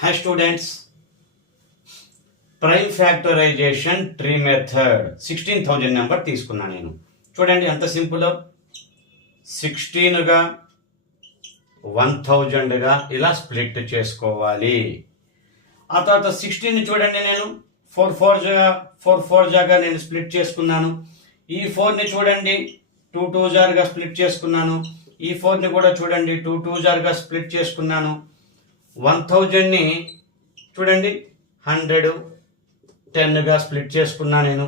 Hi students, prime factorization tree method 16,000 number తీసుకున్నా నేను. చూడండి ఎంత సింపుల్. 16గా 1000గా ఇలా స్ప్లిట్ చేసుకోవాలి. ఆ తర్వాత 16ని చూడండి, నేను 4 4 నేను స్ప్లిట్ చేసుకున్నాను. ఈ 4ని చూడండి 2 2 స్ప్లిట్ చేసుకున్నాను. ఈ 4ని కూడా చూడండి 2 2 స్ప్లిట్ చేసుకున్నాను. 1000ని చూడండి 110గా స్ప్లిట్ చేసుకున్నా నేను.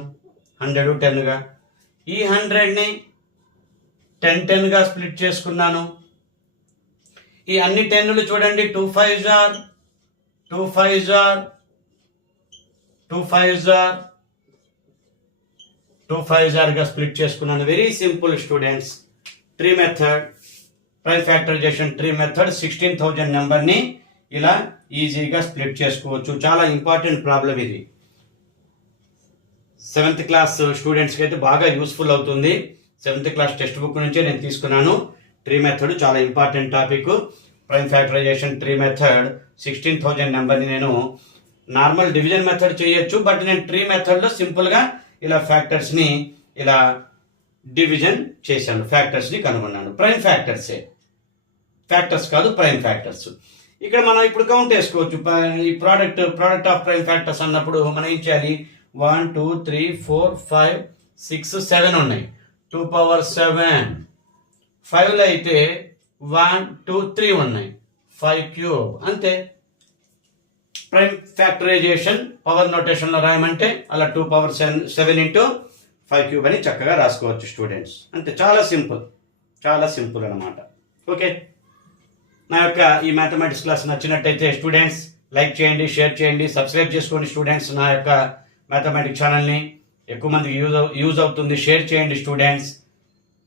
110గా. ఈ 100ని 10గా స్ప్లిట్ చేసుకున్నాను. ఈ అన్ని 10లు చూడండి 2 5గా స్ప్లిట్ చేసుకున్నాను. Very simple students. Tree method, prime factorization tree method 16,000 నెంబర్ని ఇలా ఈజీగా స్ప్లిట్ చేసుకోవచ్చు. చాలా ఇంపార్టెంట్ ప్రాబ్లం ఇది. 7th క్లాస్ స్టూడెంట్స్కి అయితే బాగా యూస్ఫుల్ అవుతుంది. 7th క్లాస్ టెక్స్ట్ బుక్ నుంచే నేను తీసుకున్నాను. ట్రీ మెథడ్ చాలా important topic. Prime factorization tree method 16,000 నెంబర్ని నేను నార్మల్ డివిజన్ మెథడ్ చేయొచ్చు, బట్ నేను ట్రీ మెథడ్లో సింపుల్గా ఇలా ఫ్యాక్టర్స్ని ఇలా డివిజన్ చేశాను, ఫ్యాక్టర్స్ని కనుగొన్నాను. ప్రైమ్ ఫ్యాక్టర్స్ కాదు, ప్రైమ్ ఫ్యాక్టర్స్. ఇక్కడ మనం ఇప్పుడు కౌంట్ వేసుకోవచ్చు. ఈ ప్రోడక్ట్ ఆఫ్ ప్రైమ్ ఫ్యాక్టర్స్ అన్నప్పుడు మనం ఏం చేయాలి? 1 2 3 4 5 6 7 ఉన్నాయి. 2 power 7. 5లో అయితే 1 2 3 ఉన్నాయి. 5 క్యూబ్. అంతే. ప్రైమ్ ఫ్యాక్టరైజేషన్ పవర్ నోటేషన్లో రాయమంటే అలా 2 power 7 into 5 క్యూబ్ అని చక్కగా రాసుకోవచ్చు స్టూడెంట్స్. అంతే. చాలా సింపుల్ అన్నమాట. ఓకే. నా యొక్క ఈ మ్యాథమెటిక్స్ క్లాస్ నచ్చినట్టయితే స్టూడెంట్స్ లైక్ చేయండి, షేర్ చేయండి, సబ్స్క్రైబ్ చేసుకోండి స్టూడెంట్స్. నా యొక్క మ్యాథమెటిక్స్ ఛానల్ని ఎక్కువ మందికి యూజ్ అవుతుంది. షేర్ చేయండి స్టూడెంట్స్.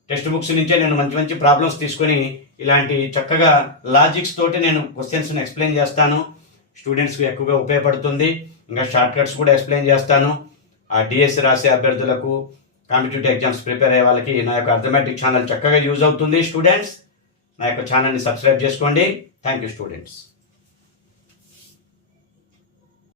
టెక్స్ట్ బుక్స్ నుంచే నేను మంచి ప్రాబ్లమ్స్ తీసుకొని ఇలాంటి చక్కగా లాజిక్స్ తోటి నేను క్వశ్చన్స్ని ఎక్స్ప్లెయిన్ చేస్తాను. స్టూడెంట్స్కి ఎక్కువగా ఉపయోగపడుతుంది. ఇంకా షార్ట్ కట్స్ కూడా ఎక్స్ప్లెయిన్ చేస్తాను. ఆ డిఎస్సి రాసే అభ్యర్థులకు, కాంపిటేటివ్ ఎగ్జామ్స్ ప్రిపేర్ అయ్యే వాళ్ళకి నా యొక్క అర్థమెటిక్ ఛానల్ చక్కగా యూజ్ అవుతుంది. స్టూడెంట్స్ నా యొక్క ఛానల్ని సబ్స్క్రైబ్ చేసుకోండి. Thank you students.